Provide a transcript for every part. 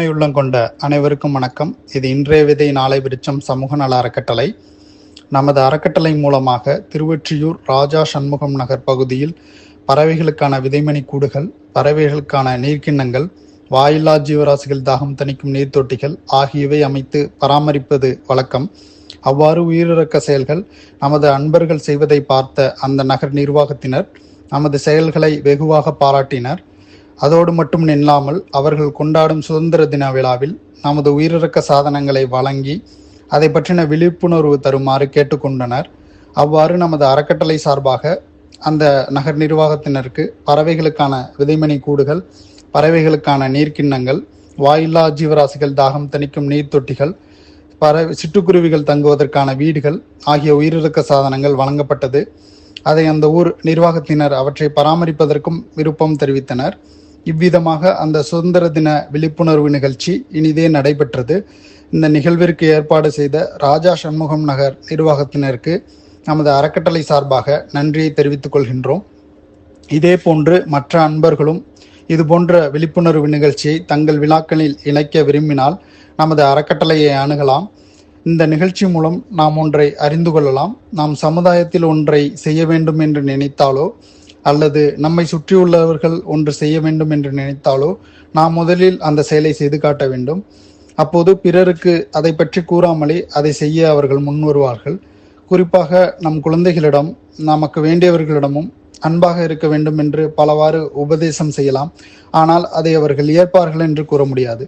கருணையுள்ளம் கொண்ட அனைவருக்கும் வணக்கம். இது இன்றைய விதை நாளை விருச்சம் சமூக நல அறக்கட்டளை. நமது அறக்கட்டளை மூலமாக திருவொற்றியூர் ராஜா சண்முகம் நகர் பகுதியில் பறவைகளுக்கான விதைமணி கூடுகள் பறவைகளுக்கான நீர்க்கிண்ணங்கள் வாயில்லா ஜீவராசிகள் தாகம் தணிக்கும் நீர்த்தொட்டிகள் ஆகியவை அமைத்து பராமரிப்பது வழக்கம். அவ்வாறு உயிரிழக்க செயல்கள் நமது அன்பர்கள் செய்வதை பார்த்த அந்த நகர் நிர்வாகத்தினர் நமது செயல்களை வெகுவாக பாராட்டினர். அதோடு மட்டும் நில்லாமல் அவர்கள் கொண்டாடும் சுதந்திர தின விழாவில் நமது உயிரிழக்க சாதனங்களை வழங்கி அதை பற்றின விழிப்புணர்வு தருமாறு கேட்டுக்கொண்டனர். அவ்வாறு நமது அறக்கட்டளை சார்பாக அந்த நகர் நிர்வாகத்தினருக்கு பறவைகளுக்கான விதைமணி கூடுகள் பறவைகளுக்கான நீர்க்கிண்ணங்கள் வாயில்லா ஜீவராசிகள் தாகம் தணிக்கும் நீர் தொட்டிகள் பறவை சிட்டுக்குருவிகள் தங்குவதற்கான வீடுகள் ஆகிய உயிரிழக்க சாதனங்கள் வழங்கப்பட்டது. அதை அந்த ஊர் நிர்வாகத்தினர் அவற்றை பராமரிப்பதற்கும் விருப்பம் தெரிவித்தனர். இவ்விதமாக அந்த சுதந்திர தின விழிப்புணர்வு நிகழ்ச்சி இனிதே நடைபெற்றது. இந்த நிகழ்விற்கு ஏற்பாடு செய்த ராஜா சண்முகம் நகர் நிர்வாகத்தினருக்கு நமது அறக்கட்டளை சார்பாக நன்றியை தெரிவித்துக் கொள்கின்றோம். இதே போன்று மற்ற அன்பர்களும் இது போன்ற விழிப்புணர்வு நிகழ்ச்சியை தங்கள் விழாக்களில் இணைக்க விரும்பினால் நமது அறக்கட்டளையை அணுகலாம். இந்த நிகழ்ச்சி மூலம் நாம் ஒன்றை அறிந்து கொள்ளலாம். நாம் சமுதாயத்தில் ஒன்றை செய்ய வேண்டும் என்று நினைத்தாலோ அல்லது நம்மை சுற்றியுள்ளவர்கள் ஒன்று செய்ய வேண்டும் என்று நினைத்தாலோ நாம் முதலில் அந்த செயலை செய்து காட்ட வேண்டும். அப்போது பிறருக்கு அதை பற்றி கூறாமலே அதை செய்ய அவர்கள் முன் வருவார்கள் குறிப்பாக நம் குழந்தைகளிடம் நமக்கு வேண்டியவர்களிடமும் அன்பாக இருக்க வேண்டும் என்று பலவாறு உபதேசம் செய்யலாம். ஆனால் அதை அவர்கள் ஏற்பார்கள் என்று கூற முடியாது.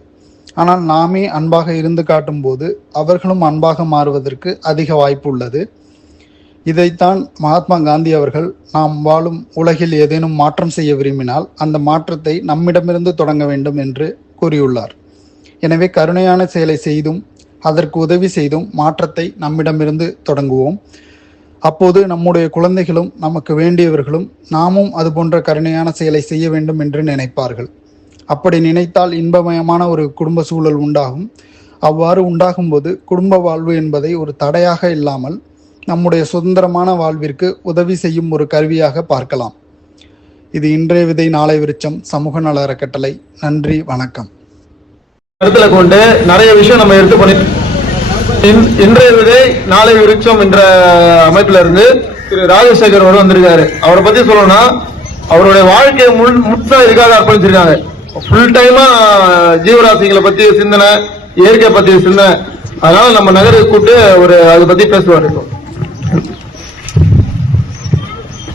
ஆனால் நாமே அன்பாக இருந்து காட்டும்போது அவர்களும் அன்பாக மாறுவதற்கு அதிக வாய்ப்பு உள்ளது. இதைத்தான் மகாத்மா காந்தி அவர்கள் நாம் வாழும் உலகில் ஏதேனும் மாற்றம் செய்ய விரும்பினால் அந்த மாற்றத்தை நம்மிடமிருந்து தொடங்க வேண்டும் என்று கூறியுள்ளார். எனவே கருணையான செயலை செய்தும் அதற்கு உதவி செய்தும் மாற்றத்தை நம்மிடமிருந்து தொடங்குவோம். அப்போது நம்முடைய குழந்தைகளும் நமக்கு வேண்டியவர்களும் நாமும் அதுபோன்ற கருணையான செயலை செய்ய வேண்டும் என்று நினைப்பார்கள். அப்படி நினைத்தால் இன்பமயமான ஒரு குடும்ப சூழல் உண்டாகும். அவ்வாறு உண்டாகும்போது குடும்ப வாழ்வு என்பதை ஒரு தடையாக இல்லாமல் நம்முடைய சுதந்திரமான வாழ்விற்கு உதவி செய்யும் ஒரு கருவியாக பார்க்கலாம். இது இன்றைய விதை நாளை விருச்சம் சமூக நல அறக்கட்டளை. நன்றி வணக்கம். கருத்துல கொண்டு நிறைய விஷயம் நம்ம எடுத்து பண்ணி இன்- இன்றைய விதை நாளை விருட்சம் என்ற அமைப்புல இருந்து திரு ராஜசேகர் அவர் வந்திருக்காரு. அவரை பத்தி சொல்லணும்னா அவருடைய வாழ்க்கையை முழு முற்றா இதுக்காக அர்ப்பணிச்சிருக்காங்க. ஃபுல் டைமா ஜீவராசிகளை பத்தி சிந்தனை இயற்கை பத்தி சிந்தனை. அதனால நம்ம நகருக்கு கூப்பிட்டு ஒரு அதை பத்தி பேசுவார்.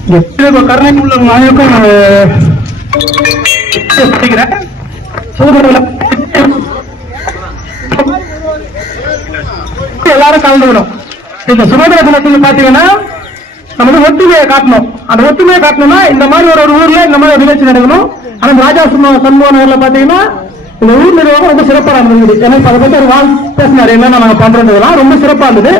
இப்போ இப்போ கருணைக்கு உள்ள அனைவருக்கும் சொல்லிக்கிறேன் எல்லாரும் கலந்துவிடும் இந்த சுதந்திர தினத்துல பாத்தீங்கன்னா நம்ம வந்து ஒற்றுமையை காட்டணும். அந்த ஒற்றுமையை காட்டணும்னா இந்த மாதிரி ஒரு ஒரு ஊர்ல இந்த மாதிரி ஒரு நிகழ்ச்சி நடக்கணும். ஆனா ராஜா சண்முக நகர்ல பாத்தீங்கன்னா இந்த ஊர் நிர்வாகம் ரொம்ப சிறப்பா இருந்தது ஏன்னா அதை பத்தி ஒரு வாழ் பேசினாரு. என்னென்ன நாங்க பண்றதுலாம் ரொம்ப சிறப்பா இருந்தது.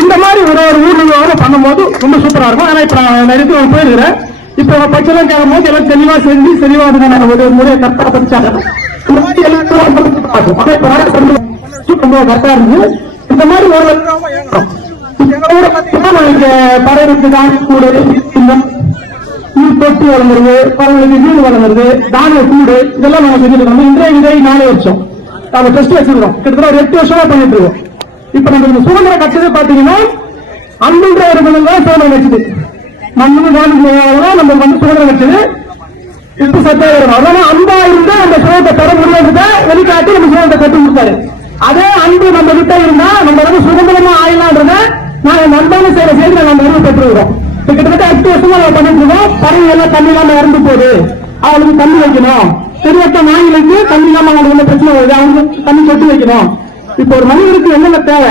இந்த மாதிரி ஒரு ஒரு ஊர் பண்ணும்போது ரொம்ப சூப்பரா இருக்கும். ஆனா இப்ப நான் நிறைய பேர் போயிருக்கிறேன். இப்போ பச்செல்லாம் கேட்கும் போது எல்லாம் தெளிவா செஞ்சு தெளிவா அதுக்கான ஒரு முறையை கரெக்டா படிச்சாங்க. இந்த மாதிரி எல்லாரும் ரொம்ப சூப்பரா இருக்கும். ஆனா இப்ப ராஜா கரெக்டா இருந்து இந்த மாதிரி ஒரு நிர்வாகம் இயங்கணும். ஊரை பாத்தீங்கன்னா நான் இங்க பறவைக்கு தானி கூடு இந்த நீர் தொட்டி வழங்குறது பறவைகளுக்கு வீடு வளர்ந்துருது தானிய கூடு இதெல்லாம் நாங்க செஞ்சுட்டு இருக்கோம் இன்றைய விதை நாலு வருஷம். நாங்க டெஸ்ட் வச்சிருக்கோம். கிட்டத்தட்ட ஒரு எட்டு வருஷமா பண்ணிட்டு இருக்கோம். இப்ப நம்ம இந்த சுதந்திர கட்சி பாத்தீங்கன்னா அன்புன்ற ஒரு குணம் தான் சுதந்திரம் கட்சி மண்ணு வாழ்க்கை நம்ம வந்து சுதந்திரம் கட்சி இப்ப சத்தியாகிரகம் அதனால அன்பா இருந்தா அந்த சுதந்திரத்தை பெற முடியாதுதான் வெளிக்காட்டி நம்ம சுதந்திரத்தை கட்டி கொடுத்தாரு. அதே அன்பு நம்ம கிட்ட இருந்தா நம்ம வந்து சுதந்திரமா ஆயிலான்றத நாங்க நண்பான செய்யற செய்து நாங்க அந்த அறிவு பெற்றுக்கிறோம் கிட்டத்தட்ட எட்டு வருஷமா நம்ம பண்ணிட்டு இருக்கோம். பறவை எல்லாம் தண்ணி இல்லாம இறந்து போகுது. அவங்களுக்கு தண்ணி வைக்கணும். பெரியத்த நாய்களுக்கு தண்ணி இல்லாம அவங்களுக்கு என்ன பிரச்சனை வருது? அவங்களுக்கு தண்ணி சொட்டு வைக்கணும். இப்ப ஒரு மனிதனுக்கு என்னென்ன தேவை?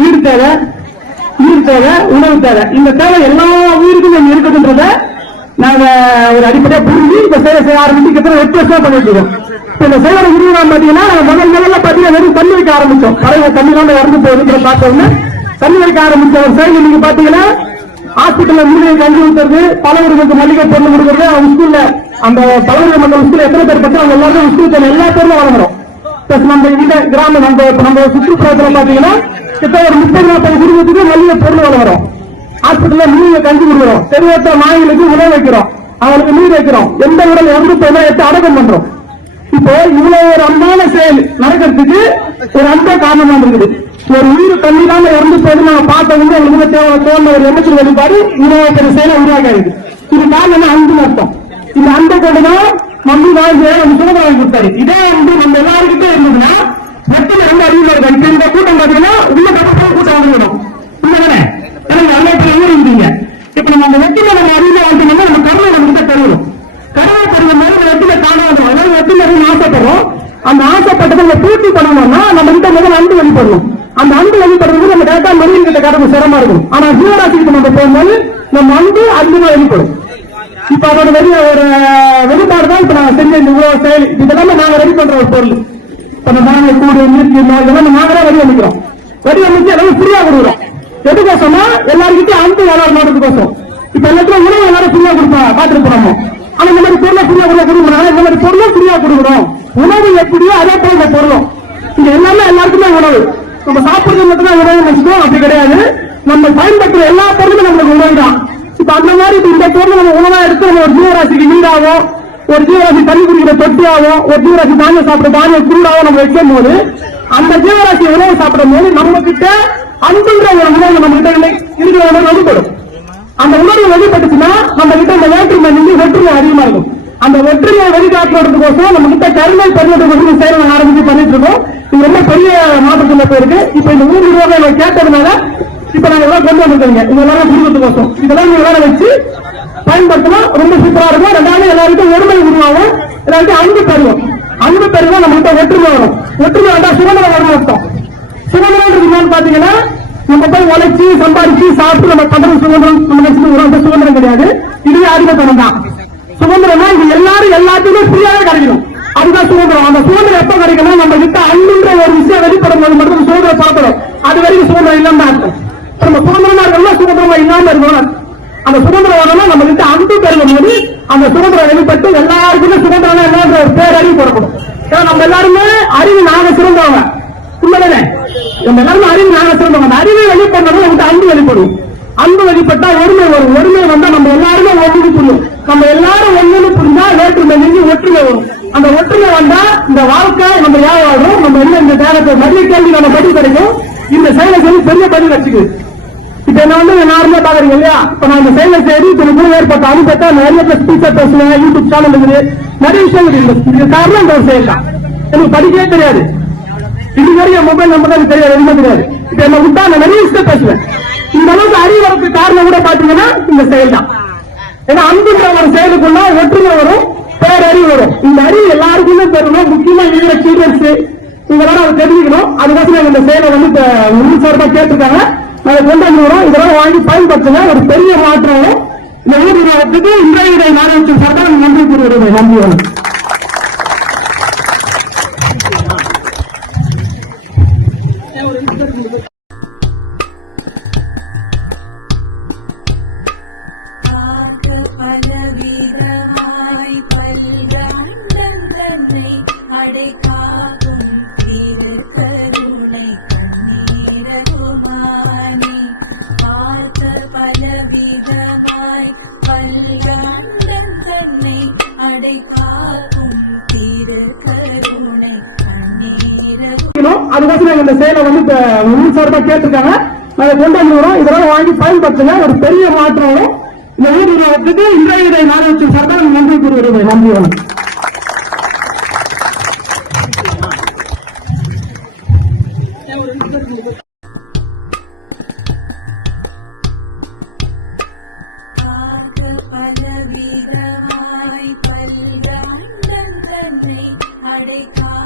வீடு தேவை நீர் தேவை உணவு தேவை. இந்த தேவை எல்லா உயிருக்கும் நம்ம இருக்குதுன்றத நாங்க ஒரு அடிப்படையா புரிஞ்சு இப்ப சேவை செய்ய ஆரம்பிச்சு கிட்டத்தட்ட எட்டு வருஷம் பண்ணிட்டு இருக்கோம். இப்ப இந்த சேவை உருவாம் பாத்தீங்கன்னா முதல் முதல்ல பாத்தீங்கன்னா வெறும் தண்ணி வைக்க ஆரம்பிச்சோம். பறவை தண்ணி கொண்டு இறந்து போகுதுன்ற பார்த்தோம்னா தண்ணி வைக்க ஆரம்பிச்ச ஒரு செயல் நீங்க பாத்தீங்கன்னா ஹாஸ்பிட்டல்ல மூலிகை கஞ்சி ஊத்துறது பலவர்களுக்கு மளிகை பொருள் கொடுக்கறது அவங்க ஸ்கூல்ல அந்த பலவர்கள் மக்கள் ஸ்கூல்ல எத்தனை பேர் பத்தி அவங்க எல்லாரும் ஸ்கூல் எல்லா பேரும் வழங்குறோம் பிளஸ் நம்ம இந்த கிராமம் நம்ம நம்ம சுற்றுப்புறத்துல பாத்தீங்கன்னா கிட்ட ஒரு முப்பது நாற்பது குடும்பத்துக்கு மல்லிகை பொருள் வழங்குறோம் ஹாஸ்பிட்டல்ல மூலிகை கஞ்சி கொடுக்குறோம். தெருவத்த நாய்களுக்கு உணவு வைக்கிறோம். அவங்களுக்கு நீர் வைக்கிறோம். எந்த உடல் இறந்து போனா எடுத்து அடக்கம் பண்றோம். இப்போ இவ்வளவு ஒரு அன்பான செயல் நடக்கிறதுக்கு ஒரு அன்ப காரணமா இருக்குது. ஒரு உயிர் தண்ணிலாம இறந்து போது நாங்க பார்த்த வந்து எங்களுக்கு தேவை ஒரு அமைச்சர் வெளிப்பாடு இவ்வளவு பெரிய செயலை உருவாக்க இது காரணம் அன்பு அர்த்தம். இந்த அன்பை கொண்டுதான் நம்பி வாழ்ந்து நம்ம சுதந்திரம் வாங்கி கொடுத்தாரு. இதே வந்து நம்ம எல்லாருக்கிட்டே இருந்ததுன்னா மக்கள் ரொம்ப அறிவுல இருக்கும் இப்ப இந்த கூட்டம் பாத்தீங்கன்னா உள்ள கட்ட கூட்டம் வந்துடும் உண்மைதானே? ஏன்னா நீங்க இடத்துல எங்க இருந்தீங்க. இப்ப நம்ம அந்த வெற்றில நம்ம அறிவியல் வாழ்ந்தோம்னா நம்ம கருணை நம்ம கிட்ட தருவோம் கடவுளை பருவ மாதிரி நம்ம வெற்றில காண அதாவது வெற்றில இருந்து ஆசைப்படுறோம். அந்த ஆசைப்பட்டதை நம்ம பூர்த்தி பண்ணணும்னா நம்ம கிட்ட முதல்ல அன்பு வெளிப்படணும். அந்த அன்பு வெளிப்படுறது நம்ம கரெக்டா மனிதன் கிட்ட கடவுள் சிரமமா இருக்கும். ஆனா ஜீவராசிக்கு நம்ம போகும்போது நம்ம அன்பு அதிகமா வெளிப்படும். இப்ப அதோட வெளியே ஒரு வெளிப்பாடு தான் இந்த இவ்வளவு செயல் இதெல்லாம் நாங்க ரெடி பண்ற ஒரு பொருள். இப்ப இந்த மாநில கூடு நீர்க்கு இதெல்லாம் நாங்க தான் வடி அமைக்கிறோம் வடி அமைச்சு எல்லாம் ஃப்ரீயா கொடுக்குறோம். எதுக்கோசமா எல்லாருக்கிட்டையும் அன்பு வளரணுன்றதுக்கோசம் இப்ப எல்லாத்துக்கும் உணவு எல்லாரும் ஃப்ரீயா கொடுப்பா பாத்துட்டு போறோம் ஆனா இந்த மாதிரி பொருளை ஃப்ரீயா கொடுக்க கொடுக்குறாங்க இந்த மாதிரி பொருளும் ஃப்ரீயா கொடுக்குறோம் உணவு எப்படியோ அதே போல இந்த பொருளும். இங்க எல்லாமே எல்லாருக்குமே உணவு. நம்ம சாப்பிடுறது மட்டும் தான் உணவு நினைச்சிட்டோம் அப்படி கிடையாது. நம்ம பயன்படுத்துற எல்லா பொருளுமே நம்மளுக்கு உணவு தான் இப்ப அந்த மாதிரி இந்த பொருள் நம்ம உணவா எடுத்து நம்ம ஒரு ஜீவராசிக்கு நீராவோ ஒரு ஜீவராசி தண்ணி குடிக்கிற தொட்டியாவோ ஒரு ஜீவராசி தானியம் சாப்பிட தானியம் குருடாவோ நம்ம வைக்கும் போது அந்த ஜீவராசி உணவு சாப்பிடும் போது நம்ம கிட்ட அன்புன்ற ஒரு உணவு நம்ம கிட்ட இருக்கிற உணவு வெளிப்படும். அந்த உணர்வு வெளிப்பட்டுச்சுன்னா நம்ம கிட்ட இந்த வேற்றுமை நின்று ஒற்றுமை அதிகமா இருக்கும். அந்த ஒற்றுமையை வெளிக்காட்டுறதுக்கோசம் நம்ம கிட்ட கருணை பண்ணுறதுக்கோசம் செயல் ஆரம்பிச்சு பண்ணிட்டு இருக்கோம். இது ரொம்ப பெரிய மாற்றத்தில் போயிருக்கு. இப்ப இந்த ஊர் ரூபாய் கேட்டதுனால இப்ப நாங்க எல்லாம் கொண்டு வந்திருக்கீங்க. இதெல்லாம் குடும்பத்துக்கோசம் இதெல்லாம் நீங்க வேலை வச்சு பயன்படுத்தினா ரொம்ப சூப்பரா இருக்கும். ரெண்டாவது எல்லாருக்கும் ஒருமை உருவாகும். ரெண்டு அன்பு பெறுவோம் அன்பு பெறுவோம் நம்மகிட்ட ஒற்றுமை வரும். ஒற்றுமை வந்தா சுதந்திரம் வரும் அர்த்தம். சுதந்திரம் என்னன்னு பாத்தீங்கன்னா நம்ம போய் உழைச்சி சம்பாதிச்சு சாப்பிட்டு நம்ம பண்ற சுதந்திரம் நம்ம நினைச்சது ஒரு சுதந்திரம் கிடையாது. இதுவே அடிமைத்தனம் தான். சுதந்திரம்னா இது எல்லாரும் எல்லாத்தையுமே ஃப்ரீயாவே கிடைக்கணும். அதுதான் சுதந்திரம். அந்த சுதந்திரம் எப்ப கிடைக்கணும் நம்ம கிட்ட அன்புன்ற ஒரு விஷயம் வெளிப்படும் போது மட்டும் சுதந்திரம் பார்க்கணும் அது வரைக்கும் சுதந்திரம் இல்லாம தான் இருக்கும். நம்ம சுதந்திரமா இருக்கணும் சுதந்திரமா இல்லாம இருக்கணும். அந்த சுதந்திரம் வரணும் நம்ம கிட்ட அன்பு பெறும் போது அந்த சுதந்திரம் வெளிப்பட்டு எல்லாருக்குமே சுதந்திரம் என்னன்ற ஒரு பேரறிவு போடப்படும் ஏன்னா நம்ம எல்லாருமே அறிவு நாங்க சிறந்தவங்க. உண்மைதானே? நம்ம எல்லாருமே அறிவு நாங்க சிறந்தவங்க. அந்த அறிவை வெளிப்படணும் நமக்கு அன்பு வெளிப்படும். அன்பு வெளிப்பட்டா ஒருமை வரும். ஒருமை வந்தா நம்ம எல்லாருமே ஒன்று புரியும். நம்ம எல்லாரும் ஒன்று புரிஞ்சா வேற்றுமை நின்று ஒற்றுமை வரும். அந்த ஒற்றுமை வந்தா இந்த வாழ்க்கை நம்ம ஏன் வாழ்றோம் நம்ம என்ன இந்த தேகத்தை மதிய கேள்வி நம்ம பதில் கிடைக்கும். இந்த செயலை சொல்லி பெரிய பதில் வச்சுக்கு. இப்ப என்ன வந்து நார்மலா பாக்குறீங்க இல்லையா? இப்ப நான் இந்த செயலை சரி இப்ப எனக்கு ஏற்பட்ட அனுபவத்தை நிறைய ஸ்பீச்சர் பேசுவேன் யூடியூப் சேனல் இருக்குது. நிறைய விஷயங்கள் இருக்குது. இதுக்கு காரணம் இந்த ஒரு செயல் தான். எனக்கு படிக்கவே தெரியாது. இது வரைக்கும் மொபைல் நம்பர் தான் தெரியாது எதுவுமே தெரியாது. இப்ப என்ன விட்டா நான் நிறைய விஷயம் பேசுவேன். இந்த அளவுக்கு அறிவு வரதுக்கு காரணம் கூட பாத்தீங்கன்னா இந்த செயல் தான். ஏன்னா அன்புன்ற ஒரு செயலுக்குள்ள ஒற்றுமை வரும் பேரறிவு வரும். இந்த அறிவு எல்லாருக்குமே பெறணும். முக்கியமா இருக்கிற சீனியர்ஸ் இதெல்லாம் அதை தெரிஞ்சுக்கணும். அதுக்கோசரம் இந்த செயலை வந்து இப்ப சார்பா கேட்டிருக்காங்க. நாங்க கொண்டு வந்துடுறோம் இதெல்லாம் வாங்கி பயன்படுத்துங்க. ஒரு பெரிய மாற்றம். வரும். இந்த ஊர் நிறுவனத்துக்கு இன்றைய இதை நாடகத்தின் சார்பாக நன்றி கூறுகிறது. நன்றி பலவிதமாய் பல்கண்டன் தன்னை அடைக்காக்கும் திரு கருணை அதுக்கோசரம் இந்த செயலை வந்து இப்ப உள் சார்பா கேட்டிருக்காங்க. நாங்க கொண்டு இதெல்லாம் வாங்கி பயன்படுத்துங்க. ஒரு பெரிய மாற்றம் வரும். இந்த ஊர் நிறுவனத்துக்கு இன்றைய இதை சார்பாக நன்றி கூறுகிறது நன்றி வணக்கம்.